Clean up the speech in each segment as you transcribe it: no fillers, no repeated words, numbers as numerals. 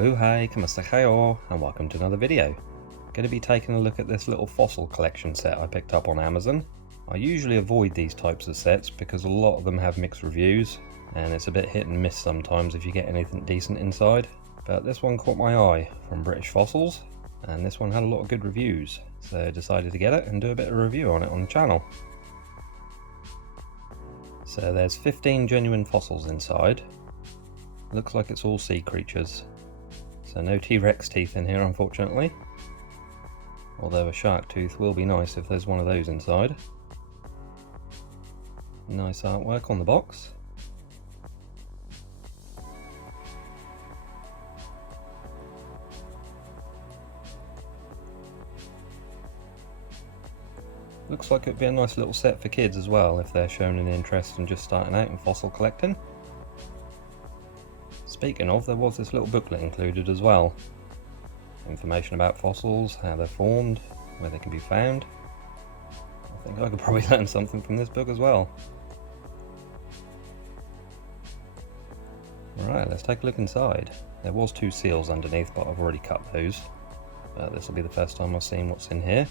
Mabuhay, kamusta, and welcome to another video. Going to be taking a look at this little fossil collection set I picked up on Amazon. I usually avoid these types of sets because a lot of them have mixed reviews, and it's a bit hit and miss sometimes if you get anything decent inside. But this one caught my eye from British Fossils, and this one had a lot of good reviews, so I decided to get it and do a bit of review on it on the channel. So there's 15 genuine fossils inside. Looks like it's all sea creatures. So no T-Rex teeth in here, unfortunately. Although a shark tooth will be nice if there's one of those inside. Nice artwork on the box. Looks like it'd be a nice little set for kids as well if they're shown an interest in just starting out in fossil collecting. Speaking of, there was this little booklet included as well. Information about fossils, how they're formed, where they can be found. I think I could probably learn something from this book as well. Alright, let's take a look inside. There was 2 seals underneath, but I've already cut those. This will be the first time I've seen what's in here.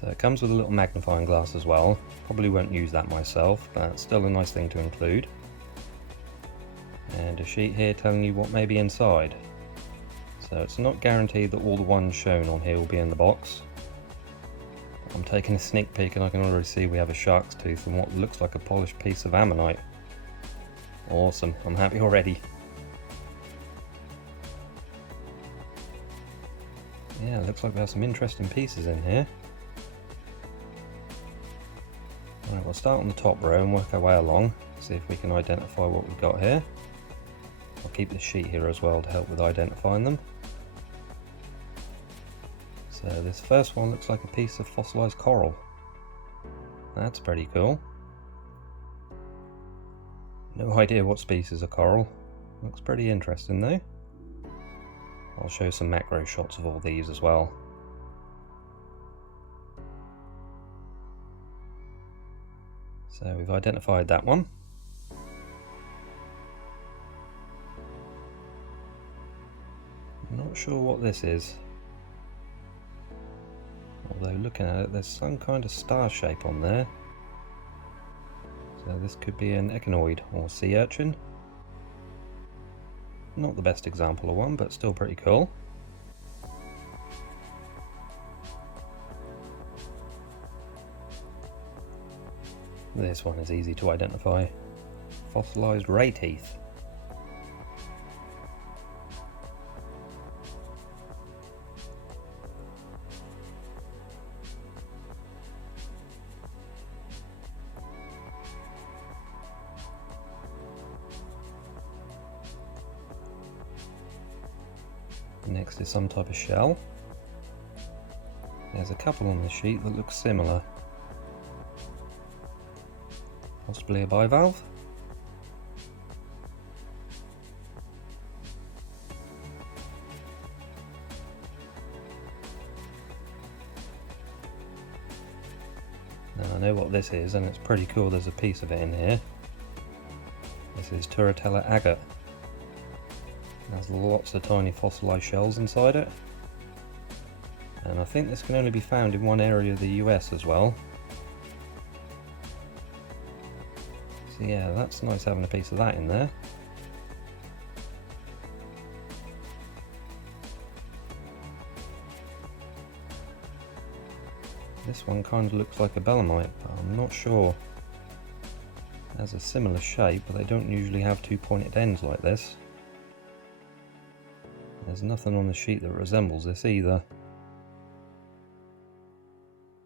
So it comes with a little magnifying glass as well. Probably won't use that myself, but still a nice thing to include. And a sheet here telling you what may be inside. So it's not guaranteed that all the ones shown on here will be in the box. I'm taking a sneak peek and I can already see we have a shark's tooth and what looks like a polished piece of ammonite. Awesome, I'm happy already. Yeah, looks like we have some interesting pieces in here. Right, we'll start on the top row and work our way along, see if we can identify what we've got here. I'll keep this sheet here as well to help with identifying them. So this first one looks like a piece of fossilised coral. That's pretty cool. No idea what species of coral. Looks pretty interesting though. I'll show some macro shots of all these as well. So we've identified that one. I'm not sure what this is. Although looking at it, there's some kind of star shape on there. So this could be an echinoid or sea urchin. Not the best example of one, but still pretty cool. This one is easy to identify. Fossilised ray teeth. Next is some type of shell. There's a couple on the sheet that look similar. Possibly a bivalve. Now I know what this is, and it's pretty cool. There's a piece of it in here. This is Turritella agate. There's lots of tiny fossilised shells inside it, and I think this can only be found in one area of the US as well. So yeah, that's nice having a piece of that in there. This one kind of looks like a belemnite, but I'm not sure. It has a similar shape, but they don't usually have 2 pointed ends like this. There's nothing on the sheet that resembles this either.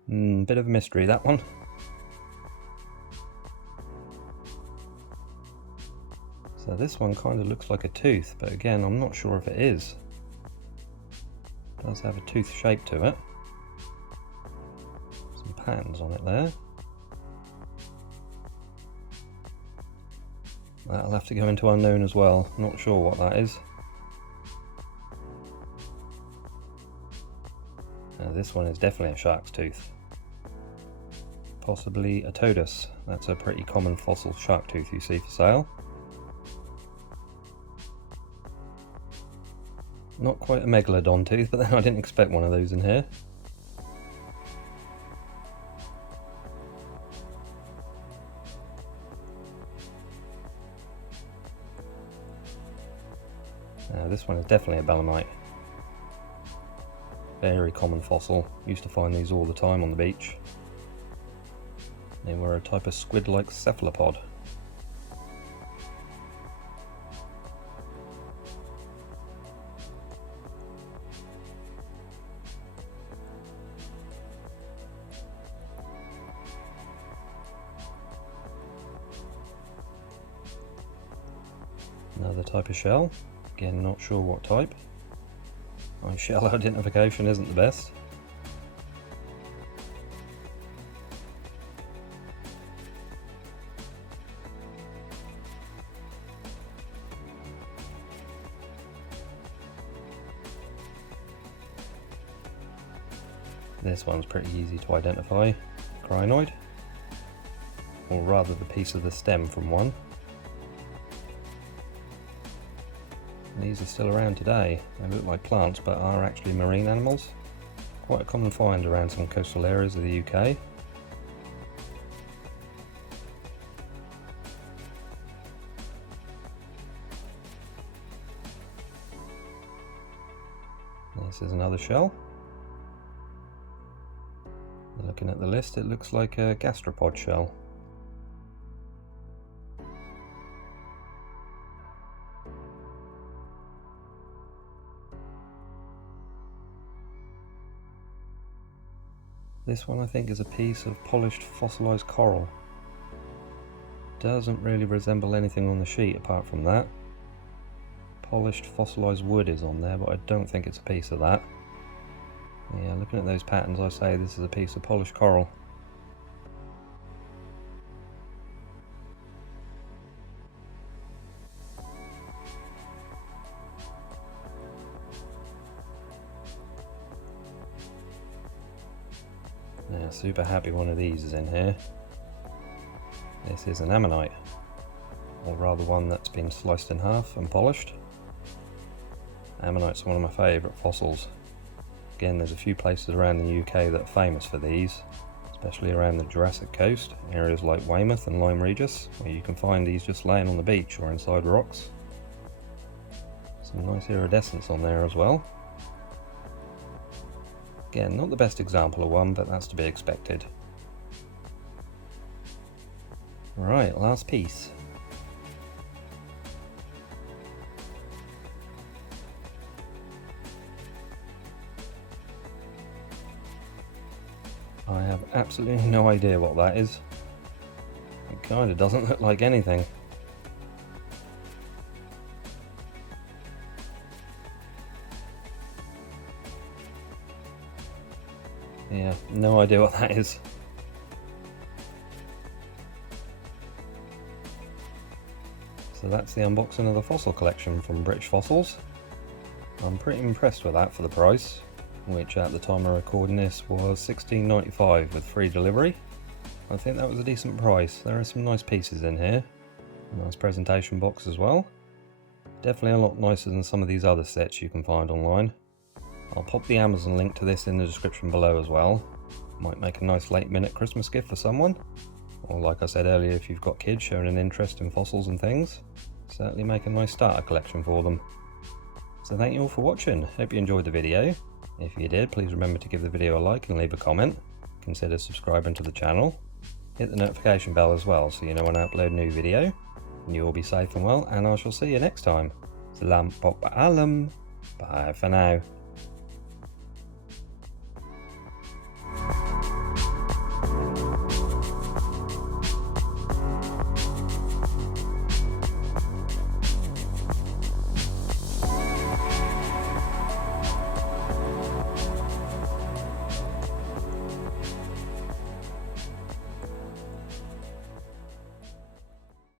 Bit of a mystery, that one. So this one kind of looks like a tooth, but again I'm not sure if it is. It does have a tooth shape to it. Some patterns on it there. That'll have to go into unknown as well, not sure what that is. This one is definitely a shark's tooth. Possibly a Todus. That's a pretty common fossil shark tooth you see for sale. Not quite a megalodon tooth, but then I didn't expect one of those in here. Now this one is definitely a belemnite. Very common fossil. Used to find these all the time on the beach. They were a type of squid-like cephalopod. Another type of shell. Again, not sure what type. My shell identification isn't the best. This one's pretty easy to identify. Crinoid. Or rather the piece of the stem from one. These are still around today. They look like plants but are actually marine animals. Quite a common find around some coastal areas of the UK. This is another shell. Looking at the list, it looks like a gastropod shell. This one I think is a piece of polished fossilized coral. Doesn't really resemble anything on the sheet apart from that. Polished fossilized wood is on there, but I don't think it's a piece of that. Yeah, looking at those patterns, I say this is a piece of polished coral. Now, super happy one of these is in here. This is an ammonite, or rather one that's been sliced in half and polished. Ammonite's one of my favourite fossils. Again, there's a few places around the UK that are famous for these, especially around the Jurassic coast, areas like Weymouth and Lyme Regis, where you can find these just laying on the beach or inside rocks. Some nice iridescence on there as well. Again, not the best example of one, but that's to be expected. Right, last piece. I have absolutely no idea what that is. It kind of doesn't look like anything. Yeah, no idea what that is. So that's the unboxing of the fossil collection from British Fossils. I'm pretty impressed with that for the price, which at the time of recording this was £16.95 with free delivery. I think that was a decent price. There are some nice pieces in here. A nice presentation box as well. Definitely a lot nicer than some of these other sets you can find online. I'll pop the Amazon link to this in the description below as well. Might make a nice late minute Christmas gift for someone. Or like I said earlier, if you've got kids showing an interest in fossils and things, certainly make a nice starter collection for them. So thank you all for watching. Hope you enjoyed the video. If you did, please remember to give the video a like and leave a comment. Consider subscribing to the channel. Hit the notification bell as well so you know when I upload a new video. And you all be safe and well, and I shall see you next time. Salam pop alam. Bye for now.